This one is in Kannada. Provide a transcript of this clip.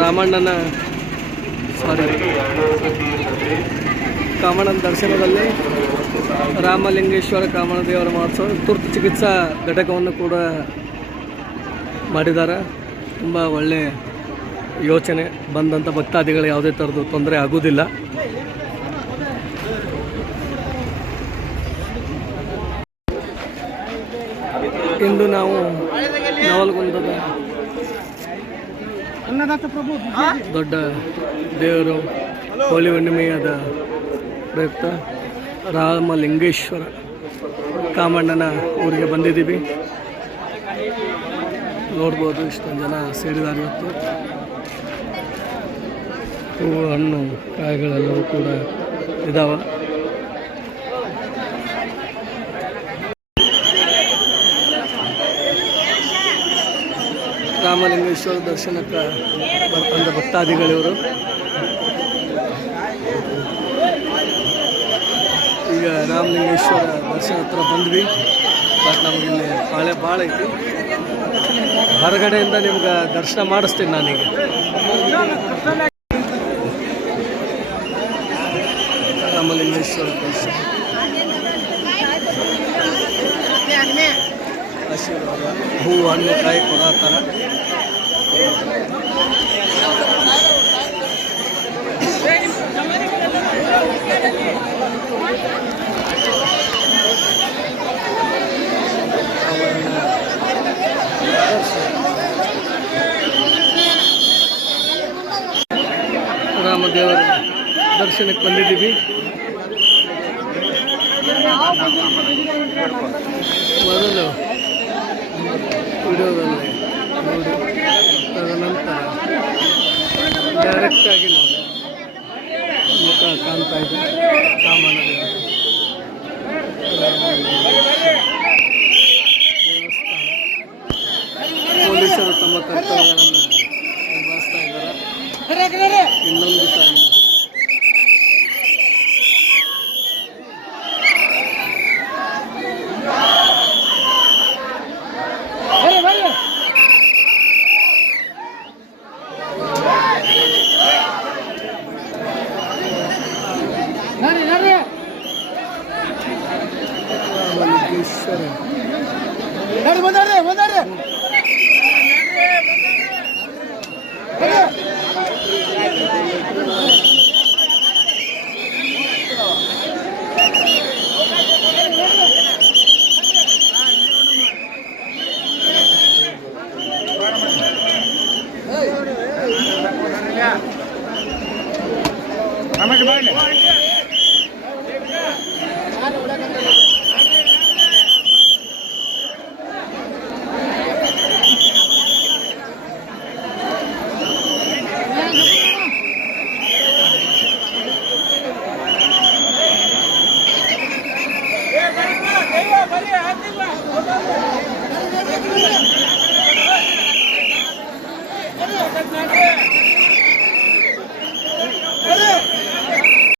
ರಾಮಣ್ಣನ ಕಾಮಣ್ಣನ ದರ್ಶನದಲ್ಲಿ ರಾಮಲಿಂಗೇಶ್ವರ ಕಾಮಣ್ಣದೇವರ ಮಹೋತ್ಸವ ತುರ್ತು ಚಿಕಿತ್ಸಾ ಘಟಕವನ್ನು ಕೂಡ ಮಾಡಿದ್ದಾರೆ. ತುಂಬ ಒಳ್ಳೆಯ ಯೋಚನೆ. ಬಂದಂಥ ಭಕ್ತಾದಿಗಳು ಯಾವುದೇ ಥರದ್ದು ತೊಂದರೆ ಆಗುವುದಿಲ್ಲ. ಇಂದು ನಾವು ನವಲಗುಂದದ ದೊಡ್ಡ ದೇವರು ಹೋಳಿ ಹುಣ್ಣಿಮೆಯಾದ ಪ್ರಯುಕ್ತ ರಾಮಲಿಂಗೇಶ್ವರ ಕಾಮಣ್ಣನ ಊರಿಗೆ ಬಂದಿದ್ದೀವಿ. ನೋಡ್ಬೋದು ಇಷ್ಟೊಂದು ಜನ ಸೇರಿದ್ದಾರೆ. ಇವತ್ತು ಹೂವು ಹಣ್ಣು ಕಾಯಿಗಳೆಲ್ಲವೂ ಕೂಡ ಇದ್ದಾವೆ. ರಾಮಲಿಂಗೇಶ್ವರ ದರ್ಶನಕ್ಕೆ ಬಂದ ಭಕ್ತಾದಿಗಳಿವರು. ಈಗ ರಾಮಲಿಂಗೇಶ್ವರ ದರ್ಶನ ಹತ್ರ ಬಂದ್ವಿ. ಬಟ್ ನಮಗಿಲ್ಲಿ ಪಾಳೆ ಭಾಳ ಐತಿ. ಹೊರಗಡೆಯಿಂದ ನಿಮ್ಗೆ ದರ್ಶನ ಮಾಡಿಸ್ತೀನಿ ನಾನೀಗ. ರಾಮಲಿಂಗೇಶ್ವರ ದರ್ಶನ ಆಶೀರ್ವಾದ, ಹೂವು ಹಣ್ಣು ಕಾಯಿ ಕೊಡತ್ತಾರ. ರಾಮದೇವರ ದರ್ಶನಕ್ಕೆ ಬಂದಿದ್ದೀವಿ. ಮೊದಲು ವಿಡಿಯೋದಲ್ಲಿ ನೋಡಿ, ತದನಂತರ ಡೈರೆಕ್ಟಾಗಿ ನೋಡಿ ಮುಖ ಕಾಣ್ತಾ ಇದೆ. ಕಾಮಣ್ಣ ದೇವಸ್ಥಾನ. ಪೊಲೀಸರು ತಮ್ಮ ಕರ್ತವ್ಯಗಳನ್ನು ನಿಭಾಯಿಸ್ತಾ ಇದ್ದಾರೆ. ಇನ್ನೊಂದು ಸಾರಿ